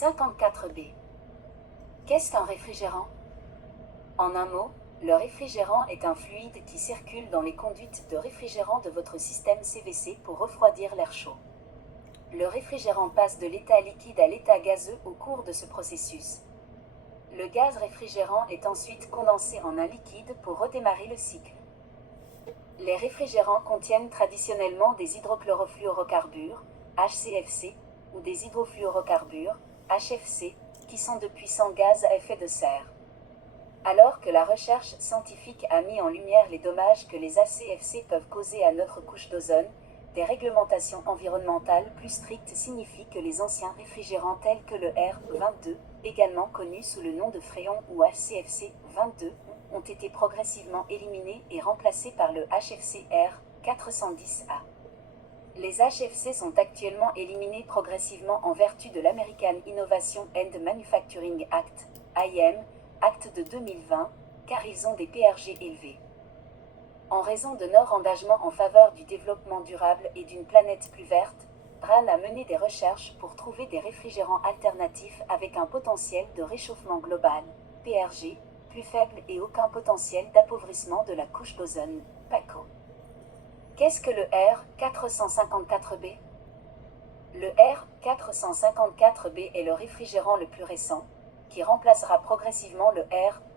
54B. Qu'est-ce qu'un réfrigérant? En un mot, le réfrigérant est un fluide qui circule dans les conduites de réfrigérant de votre système CVC pour refroidir l'air chaud. Le réfrigérant passe de l'état liquide à l'état gazeux au cours de ce processus. Le gaz réfrigérant est ensuite condensé en un liquide pour redémarrer le cycle. Les réfrigérants contiennent traditionnellement des hydrochlorofluorocarbures, HCFC, ou des hydrofluorocarbures, HFC, qui sont de puissants gaz à effet de serre. Alors que la recherche scientifique a mis en lumière les dommages que les HCFC peuvent causer à notre couche d'ozone, des réglementations environnementales plus strictes signifient que les anciens réfrigérants tels que le R22, également connu sous le nom de fréon ou HCFC 22, ont été progressivement éliminés et remplacés par le HFC R410A. Les HFC sont actuellement éliminés progressivement en vertu de l'American Innovation and Manufacturing Act, IM, acte de 2020, car ils ont des PRG élevés. En raison de leur engagement en faveur du développement durable et d'une planète plus verte, RAN a mené des recherches pour trouver des réfrigérants alternatifs avec un potentiel de réchauffement global, PRG, plus faible et aucun potentiel d'appauvrissement de la couche d'ozone, PACO. Qu'est-ce que le R454B? Le R454B est le réfrigérant le plus récent, qui remplacera progressivement le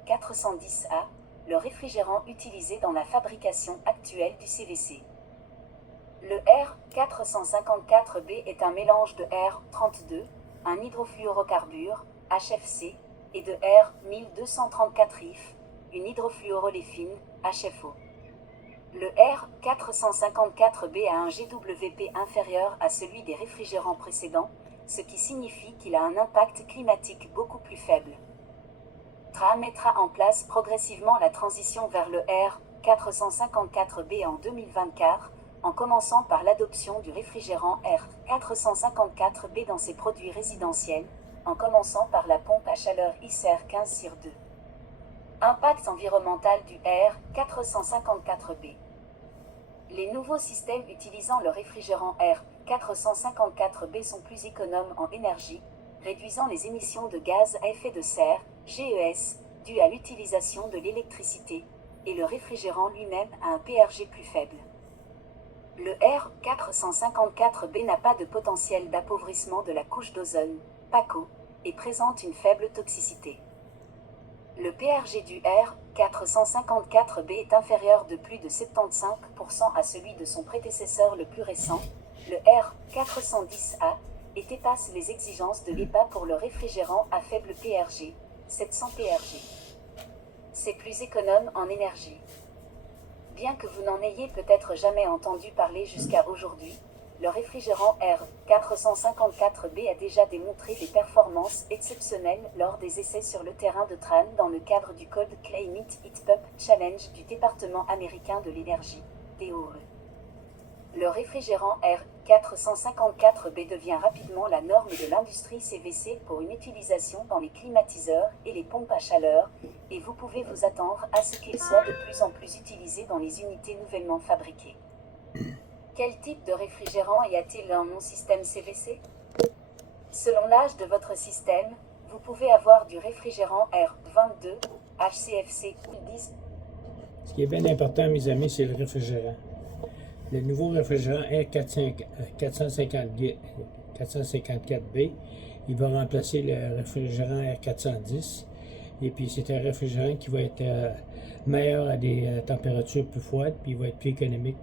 R410A, le réfrigérant utilisé dans la fabrication actuelle du CVC. Le R454B est un mélange de R32, un hydrofluorocarbure, HFC, et de R1234IF, une hydrofluoroléphine, HFO. Le R454B a un GWP inférieur à celui des réfrigérants précédents, ce qui signifie qu'il a un impact climatique beaucoup plus faible. TRA mettra en place progressivement la transition vers le R454B en 2024, en commençant par l'adoption du réfrigérant R454B dans ses produits résidentiels, en commençant par la pompe à chaleur ICER 15/2. Impact environnemental du R454B. Les nouveaux systèmes utilisant le réfrigérant R454B sont plus économes en énergie, réduisant les émissions de gaz à effet de serre, GES, dues à l'utilisation de l'électricité, et le réfrigérant lui-même a un PRG plus faible. Le R454B n'a pas de potentiel d'appauvrissement de la couche d'ozone, PACO, et présente une faible toxicité. Le PRG du R454B est inférieur de plus de 75% à celui de son prédécesseur le plus récent, le R410A, et dépasse les exigences de l'EPA pour le réfrigérant à faible PRG, 700 PRG. C'est plus économe en énergie. Bien que vous n'en ayez peut-être jamais entendu parler jusqu'à aujourd'hui, le réfrigérant R454B a déjà démontré des performances exceptionnelles lors des essais sur le terrain de TRAN dans le cadre du Cold Climate Heat Pump Challenge du département américain de l'énergie, DOE. Le réfrigérant R454B devient rapidement la norme de l'industrie CVC pour une utilisation dans les climatiseurs et les pompes à chaleur, et vous pouvez vous attendre à ce qu'il soit de plus en plus utilisé dans les unités nouvellement fabriquées. Quel type de réfrigérant y a-t-il dans mon système CVC? Selon l'âge de votre système, vous pouvez avoir du réfrigérant R22, HCFC 10. Ce qui est bien important, mes amis, c'est le réfrigérant. Le nouveau réfrigérant R454B, il va remplacer le réfrigérant R410. Et puis c'est un réfrigérant qui va être meilleur à des températures plus froides, puis il va être plus économique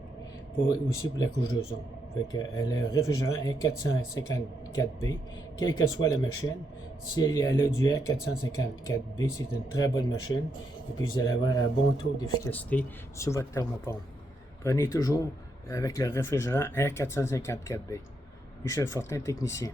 aussi pour la couche d'ozone. Le réfrigérant R454B, quelle que soit la machine, si elle a du R454B, c'est une très bonne machine. Et puis vous allez avoir un bon taux d'efficacité sur votre thermopompe. Prenez toujours avec le réfrigérant R454B. Michel Fortin, technicien.